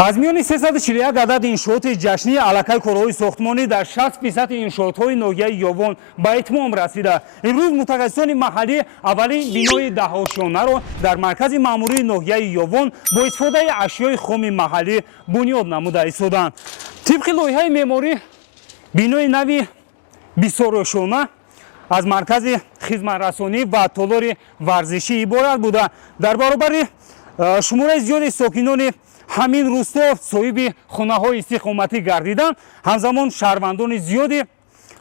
از میان 341 عدد انشاءات جشنی علاقه کارهای ساختمانی در 60% انشاءات‌های ناحیه یاون به اتمام رسیده. امروز متخصصان محلی اولین بینای ده‌هاشانه را در مرکز مأموری ناحیه یاون با استفاده اشیاء خام محلی بنیاد نموده ایستادند. طبق لایحه معماری بینای نوی 20 شانه از مرکز خدمت‌رسانی و تالار ورزشی عبارت بوده. در برابر شمار زیاد ساکنان همین روستا صاحب خانه‌های استقامتی گردیدند، همزمان شهروندان زیادی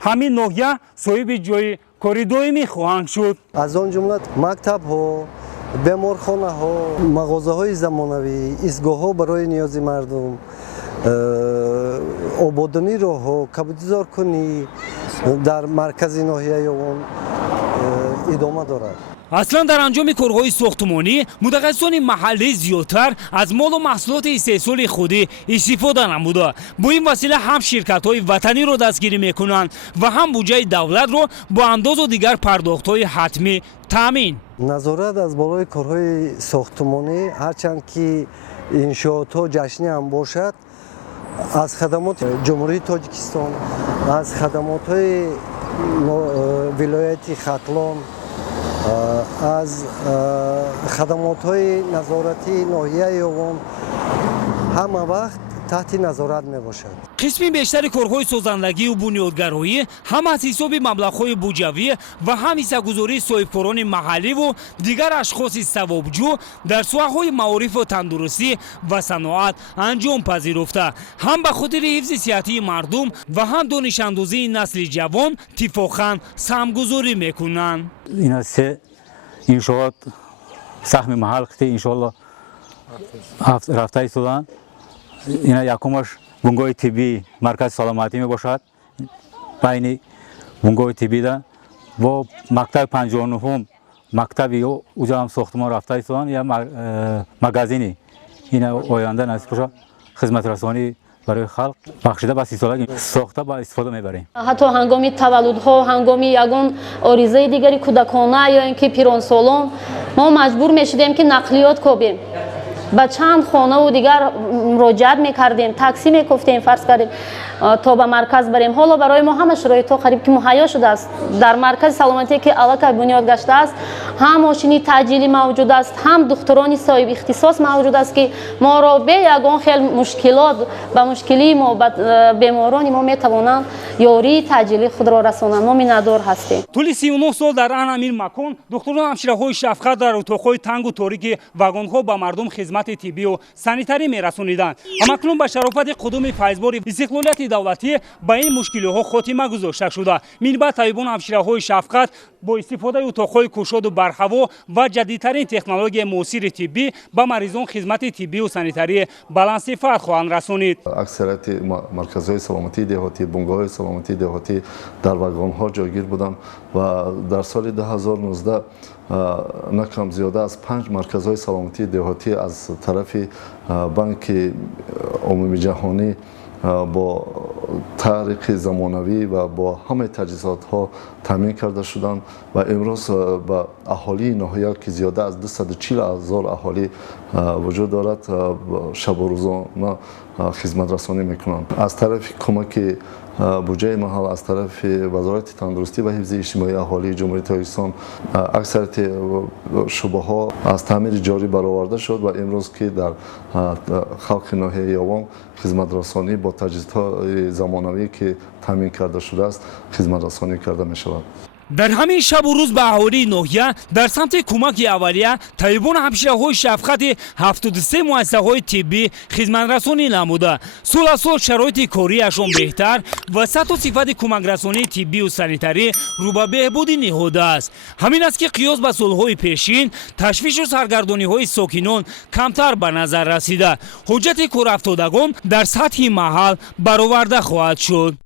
همین ناحیه صاحب جای کاری دائمی خواهند شد. از آن جمله مکتب‌ها، بیمارخانه‌ها، مغازه‌های زمانوی، ایستگاه‌ها برای نیاز مردم، آبادانی راه‌ها، کبوترکنی در مرکز ناحیه یاون ادامه دارد. اصلا در انجام کارهای ساختمانی متخصصان محلی زیادتر از مال و محصولات استحصال خودی استفاده نموده. با این وسیله هم شرکت‌های وطنی را دستگیری میکنند و هم بودجه دولت را با انداز و دیگر پرداخت‌های حتمی تامین. نظارت از بالای کارهای ساختمانی هرچند که انشاءات جشنی هم باشد، از خدمات جمهوری تاجیکستان، از خدمات‌های ولایت ختلان، از خدمات‌های نظارتی ناحیه یاون همه وقت تحت نظارت میباشد. قسمی بیشتر کارهای سازندگی و بنیادگرایی هم از حساب مبلغ‌های بودجوی و هم حصه‌گذاری صاحبکاران محلی و دیگر اشخاص ثوابجو در ساحه‌های معارف و تندرستی و صنعت انجام پذیرفته، هم به خاطر حفظ صحتی مردم و هم دانش اندوزی نسل جوان اتفاقاً سهمگذاری میکنند. اینا سه انشاءات سهم محل خطه انشاءالله رفته ایستادند. اینا یکمش بنگاه طبی مرکز سلامتی می باشد، بین بنگاه طبی ده و مکتب 59 مکتبی اوجا هم ساختمان رفته ایستادند. یا مگزینی اینا آینده نصیب باشد خدمت رسانی برای خلق بخشیده به 30 سالگی ساخته با استفاده میبریم. حتی هنگامی تولدها، هنگامی یگان آریزه دیگری کودکانه یا اینکه پیرانسالان ما مجبور میشدیم که نقلیات کوبیم. با چند خانه و دیگر مراجعت میکردیم، تاکسی میگفتیم فرض کردیم تا به مرکز بریم. حالا برای ما همه شرایط قریب که مهیا شده است. در مرکز سلامتی که علاقه بنیاد گشته است، هم ماشینی تعجیلی موجود است، هم دکترانی صاحب اختصاص موجود است که ما را به یگان خیلی مشکلات با مشکلی ما بیماران ما میتوانند یاری تعجیلی خود را رسانند. ما میندار هستیم. طول 39 سال در آن همین مکان دکتران همشیره‌های شفقت در اتاق‌های تنگ و تاریک واگن‌ها به مردم خدمت طبی و سانیتری میرسانیدند. اکنون به شرافت قدوم فیضبار استقلالیت دولتی به این مشکل‌ها خاتمه گذاشته شده. منبع طبیبان همشیره‌های شفقت با استفاده اتاق‌های کشاد و برهوا و جدیدترین تکنولوژی معاصر طبی به مریضان خدمت طبی و سانیتری بلندصفت خواهند رسانید. اکثریت مرکزهای سلامتی دهاتی، بنگاه‌های سلامتی دهاتی در واگن‌ها جایگیر بودند و در سال 2019 نکم زیاده از 5 مرکزهای سلامتی دهاتی از طرف بانک عمومی جهانی با طریق زمانوی و با همه تجهیزات ها تامین کرده شدند و امروز به اهالی ناحیه که زیاده از 240,000 اهالی وجود دارد شب و روزانه خدمت رسانی میکنند. از طرف کمک بودجه محل از طرف وزارت تندرستی و حفظ اجتماعی اهالی جمهوری تاجیکستان اکثریت شبه ها از تعمیر جاری برآورده شد و امروز که در خلق ناحیه یاون خدمت رسانی با تجهیزات زمانوی که تامین کرده شده است خدمت رسانی کرده می شود. در همین شب و روز به اهالی ناحیه در سمت کمک اولیه طبیبان همشیره‌های شفقت 73 مؤسسه‌های طبی خدمت رسانی نموده. سال از سال شرایط کاریشان بهتر و سطح و صفت کمک رسانی طبی و سانیتری رو به بهبودی نهاده است. همین است که قیاس به سال‌های پیشین تشویش و سرگردانی‌های ساکنان کمتر به نظر رسیده. حجت کار افتادگان در سطح محل برآورده خواهد شد.